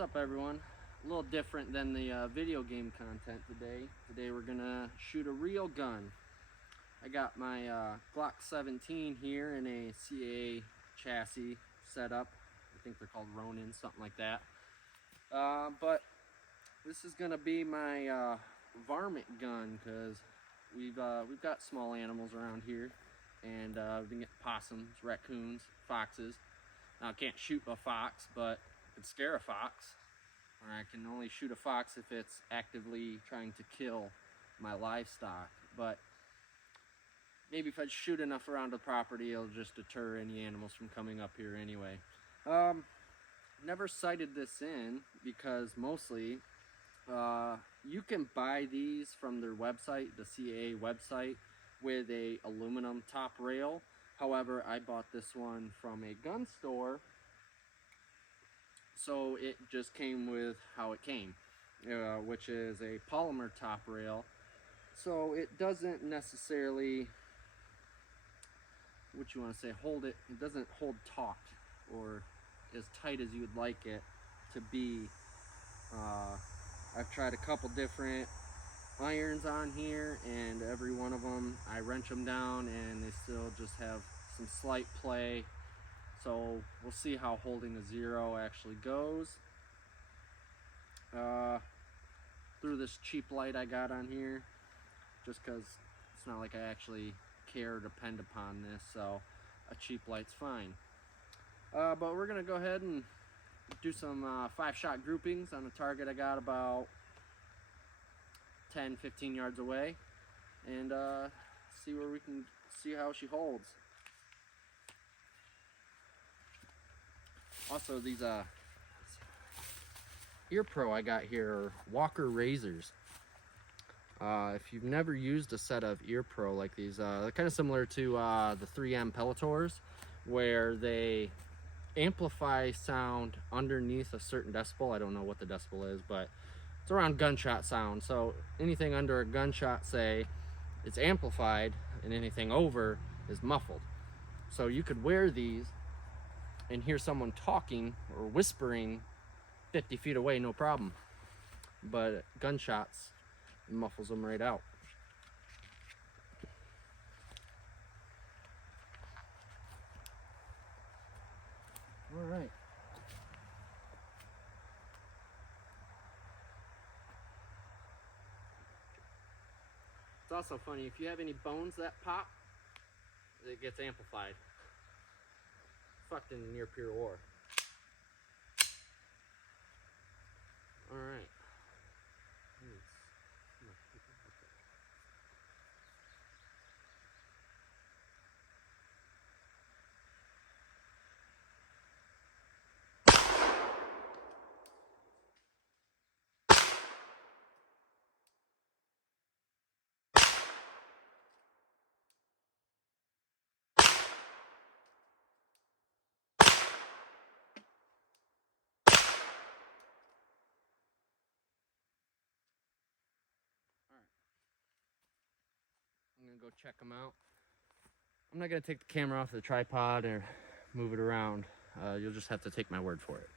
What's up, everyone? A little different than the video game content today. Today we're gonna shoot a real gun. I got my Glock 17 here in a CAA chassis setup. I think they're called Ronin, something like that. But this is gonna be my varmint gun because we've got small animals around here, and we've been getting possums, raccoons, foxes. Now I can't shoot a fox, but I can scare a fox. Or I can only shoot a fox if it's actively trying to kill my livestock. But maybe if I shoot enough around the property, it'll just deter any animals from coming up here anyway. Never sighted this in because mostly you can buy these from their website, the CAA website, with a aluminum top rail. However, I bought this one from a gun store, so it just came with how it came, which is a polymer top rail. So it doesn't necessarily, what you want to say, it doesn't hold taut or as tight as you would like it to be. I've tried a couple different irons on here, and every one of them I wrench them down and they still just have some slight play. So we'll see how holding a zero actually goes. Through this cheap light I got on here, just because it's not like I actually care or depend upon this, so a cheap light's fine. But we're gonna go ahead and do some 5-shot groupings on a target I got about 10-15 yards away, and see where we can see how she holds. Also, these Ear Pro I got here are Walker razors. If you've never used a set of Ear Pro like these, they're kind of similar to the 3M Pelletors, where they amplify sound underneath a certain decibel. I don't know what the decibel is, but it's around gunshot sound. So anything under a gunshot, say, it's amplified, and anything over is muffled. So you could wear these and hear someone talking or whispering 50 feet away, no problem. But gunshots, it muffles them right out. All right. It's also funny, if you have any bones that pop, it gets amplified. Fucked in the near pure war. All right. I'm gonna go check them out. I'm not gonna take the camera off the tripod or move it around. You'll just have to take my word for it.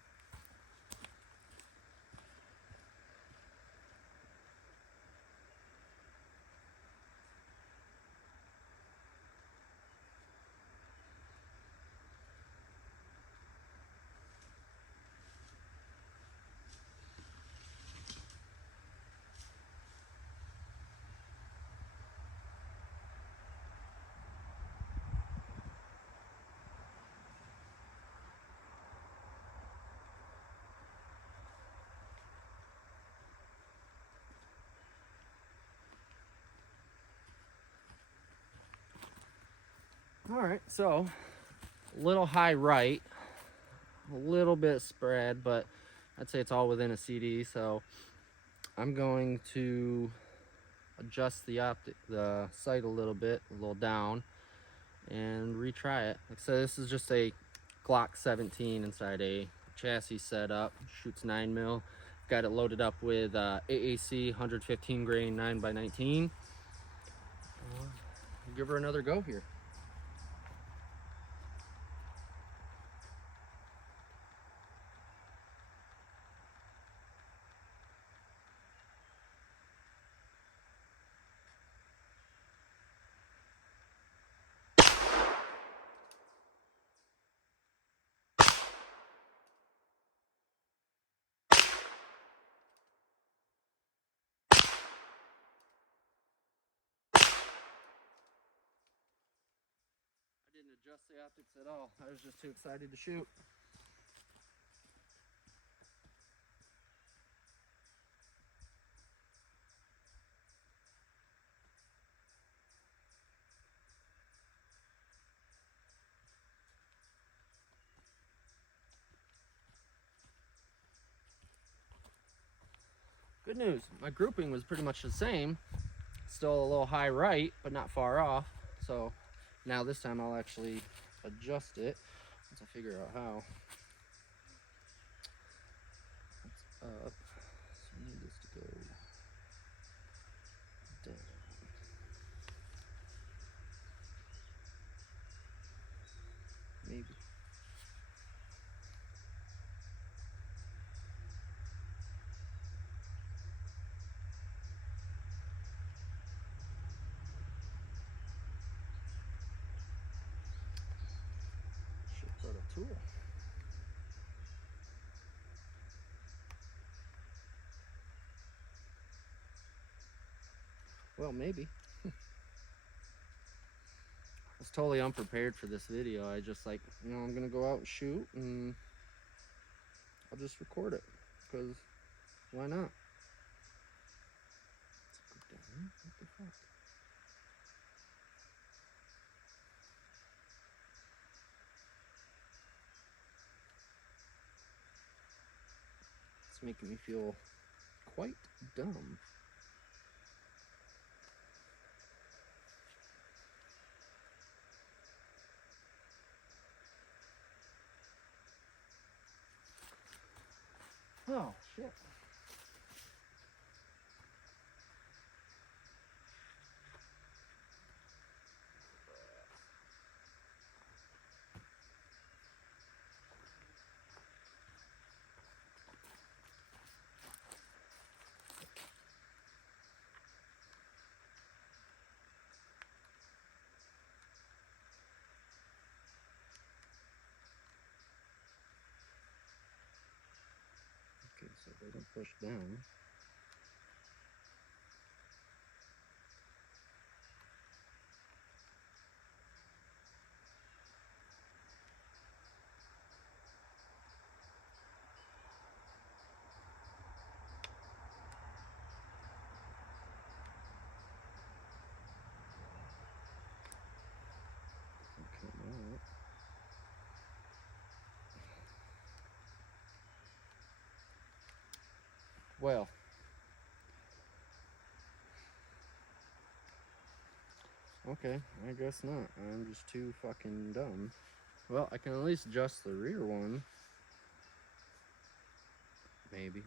All right, so a little high right, a little bit spread, but I'd say it's all within a CD. So I'm going to adjust the sight a little down, and retry it. Like I said, this is just a Glock 17 inside a chassis setup. Shoots 9mm. Got it loaded up with AAC 115 grain 9x19. Give her another go here. adjust the optics at all. I was just too excited to shoot. Good news, my grouping was pretty much the same. Still a little high right, but not far off. So now this time I'll actually adjust it once I figure out how. It's up, so I need this to go down. Maybe. Should put a tool. Well, maybe. I was totally unprepared for this video. I just like, I'm gonna go out and shoot and I'll just record it, because why not? Let's go down. What the fuck? It's making me feel quite dumb. Oh, shit. Okay, so they don't push down. Come out. Well, okay, I guess not. I'm just too fucking dumb. Well, I can at least adjust the rear one. Maybe.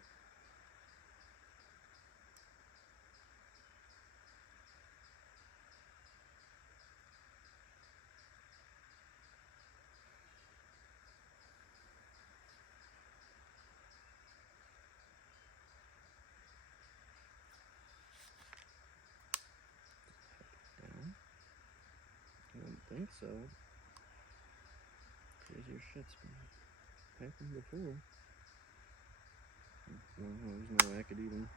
Down? I don't think so. Crazier shit's been happened before. No, there's no way I could even.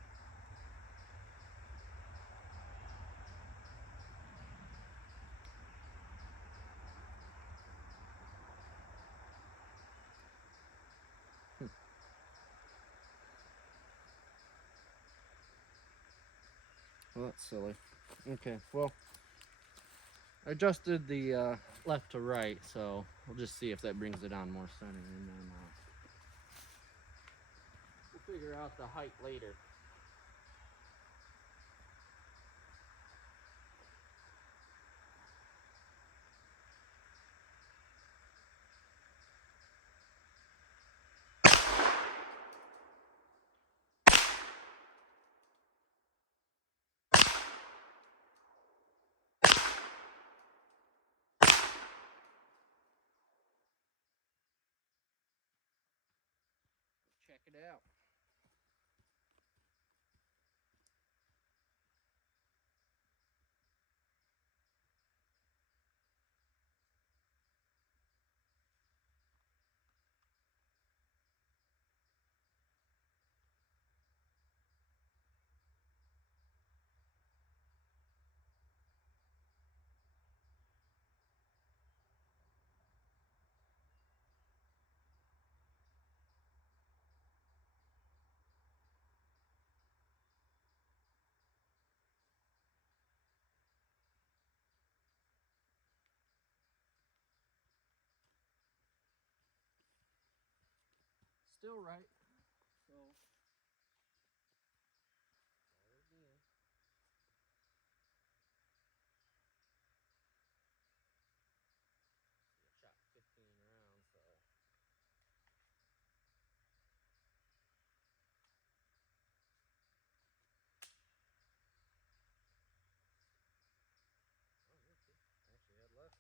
Well, that's silly. Okay, well, I adjusted the left to right, so we'll just see if that brings it on more center, and then we'll figure out the height later. Check it out. still right. So again. I shot 15 rounds, so actually had less.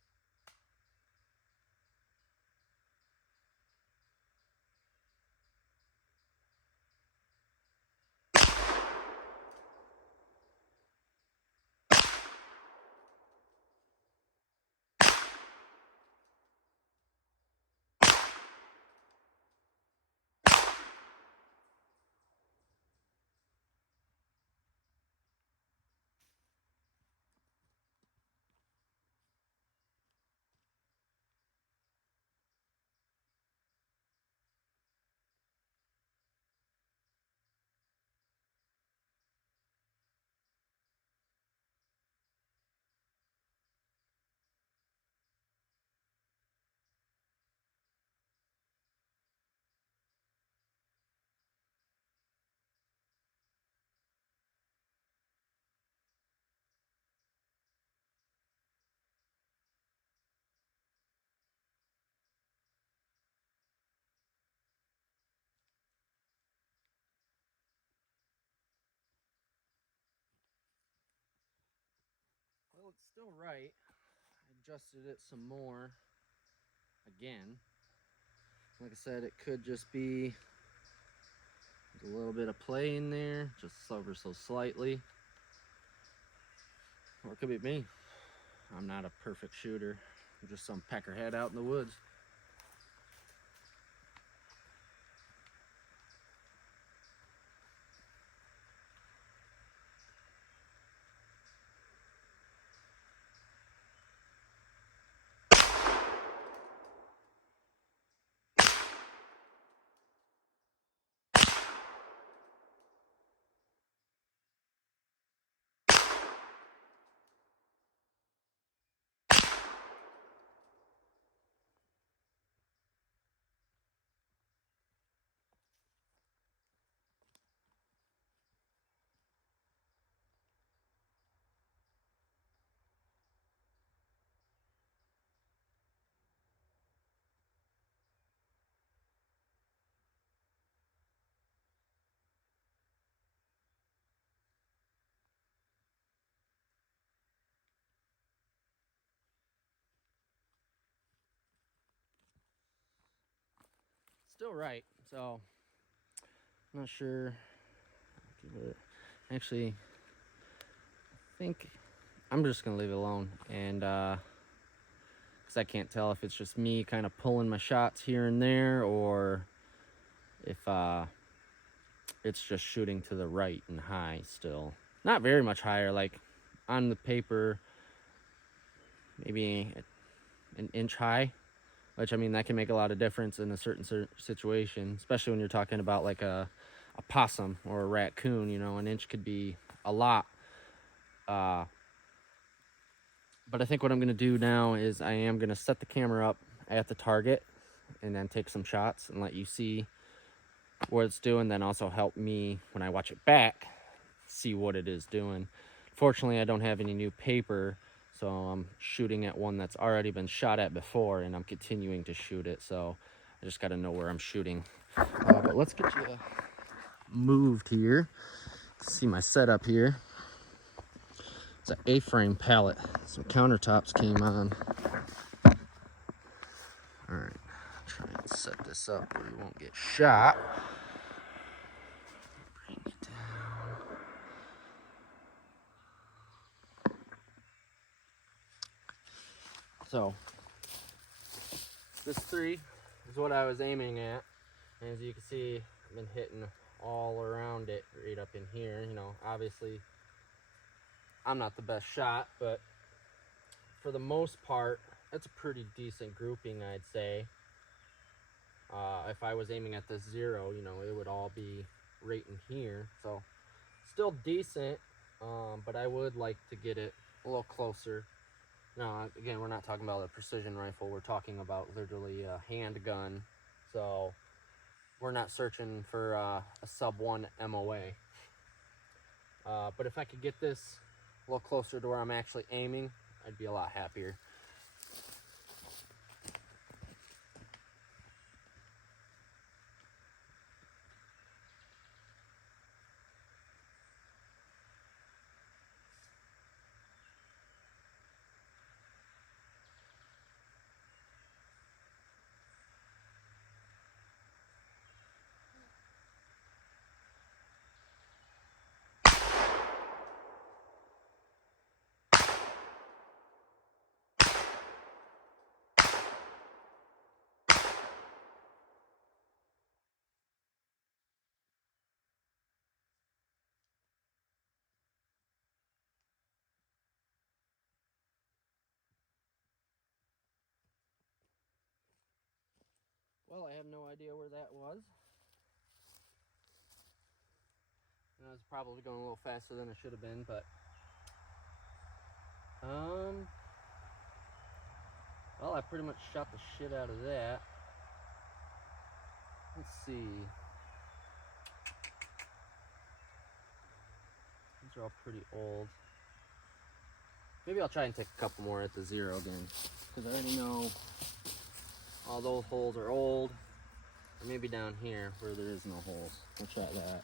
Well, it's still right. I adjusted it some more again. Like I said, it could just be a little bit of play in there, just ever so slightly. Or it could be me. I'm not a perfect shooter. I'm just some peckerhead out in the woods. Still right, so I'm not sure. Actually, I think I'm just gonna leave it alone, and because I can't tell if it's just me kind of pulling my shots here and there, or if it's just shooting to the right and high still. Not very much higher, like on the paper, maybe an inch high, which I mean that can make a lot of difference in a certain situation, especially when you're talking about like a possum or a raccoon. You know, an inch could be a lot. But I think what I'm gonna do now is I am gonna set the camera up at the target and then take some shots and let you see what it's doing, then also help me when I watch it back see what it is doing. Fortunately, I don't have any new paper, so I'm shooting at one that's already been shot at before, and I'm continuing to shoot it, so I just got to know where I'm shooting. But let's get you moved here. See my setup here. It's an A-frame pallet. Some countertops came on. All right, try and set this up where you won't get shot. Bring it down. So this 3 is what I was aiming at, and as you can see, I've been hitting all around it right up in here. You know, obviously I'm not the best shot, but for the most part it's a pretty decent grouping, I'd say. If I was aiming at this 0, you know, it would all be right in here, so still decent, but I would like to get it a little closer. Now, again, we're not talking about a precision rifle. We're talking about literally a handgun. So we're not searching for a sub 1 MOA. But if I could get this a little closer to where I'm actually aiming, I'd be a lot happier. Well, I have no idea where that was. And I was probably going a little faster than I should have been, but well, I pretty much shot the shit out of that. Let's see. These are all pretty old. Maybe I'll try and take a couple more at the 0 again, because I already know all those holes are old. Or maybe down here where there is no holes. We'll try that. Can't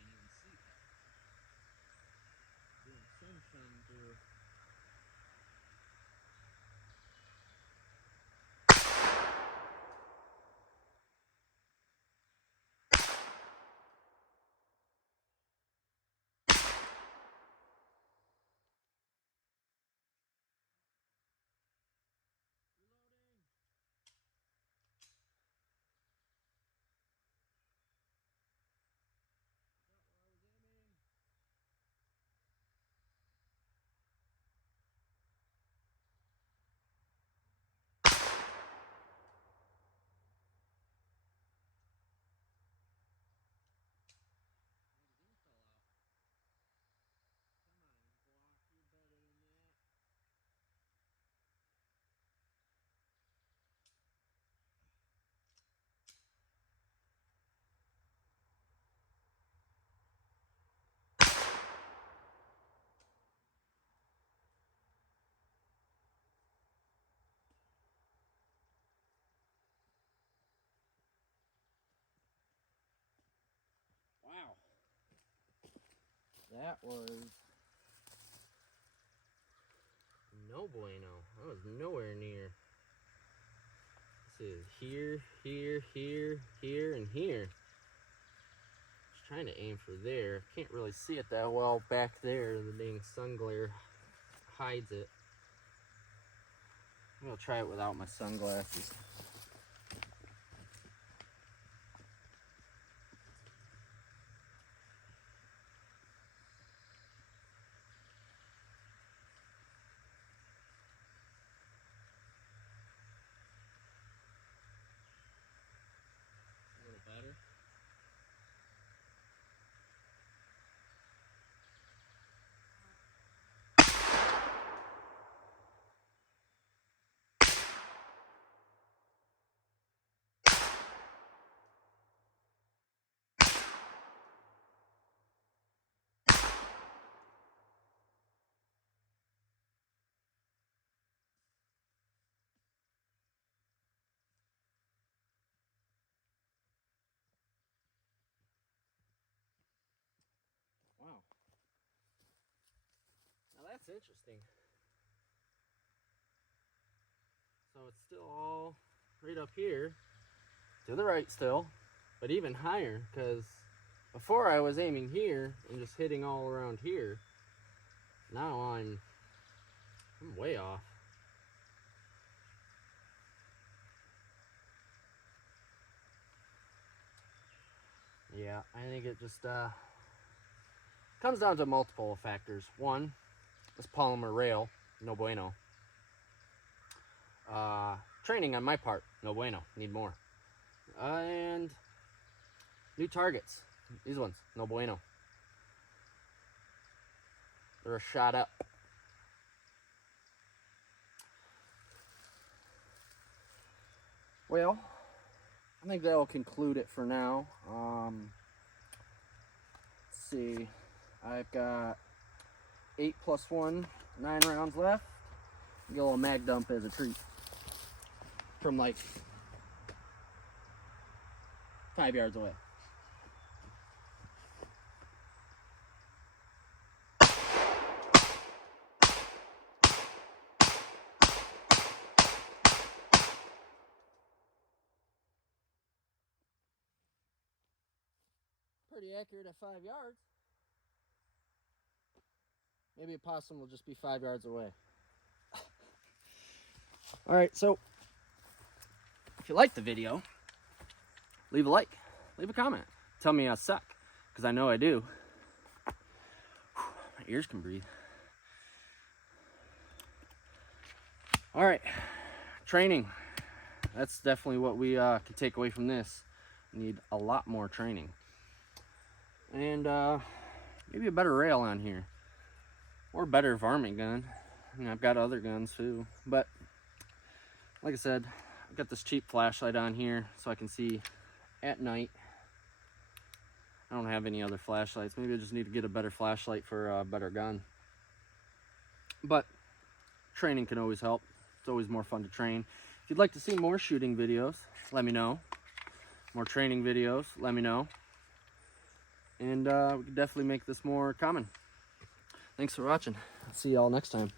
even see that. Sunshine through. Wow. That was no bueno. That was nowhere near. This is here, here, here, here, and here. Just trying to aim for there. Can't really see it that well back there. The dang sun glare hides it. I'm gonna try it without my sunglasses. A little better. Wow. Now that's interesting. So it's still all right up here, to the right still, but even higher, because before I was aiming here and just hitting all around here. Now I'm way off. Yeah, I think it just comes down to multiple factors. One, this polymer rail, no bueno. training on my part. No bueno. Need more. And new targets. These ones. No bueno. They're a shot up. Well, I think that'll conclude it for now. Let's see. I've got 8 + 1, 9 rounds left. Get a little mag dump as a treat from like 5 yards away. Pretty accurate at 5 yards. Maybe a possum will just be 5 yards away. All right, so if you like the video, leave a like, leave a comment. Tell me I suck, because I know I do. My ears can breathe. All right, training. That's definitely what we can take away from this. We need a lot more training. And maybe a better rail on here. Or a better varmint gun. I mean, I've got other guns too. But, like I said, I've got this cheap flashlight on here so I can see at night. I don't have any other flashlights. Maybe I just need to get a better flashlight for a better gun. But, training can always help. It's always more fun to train. If you'd like to see more shooting videos, let me know. More training videos, let me know. And we can definitely make this more common. Thanks for watching. I'll see y'all next time.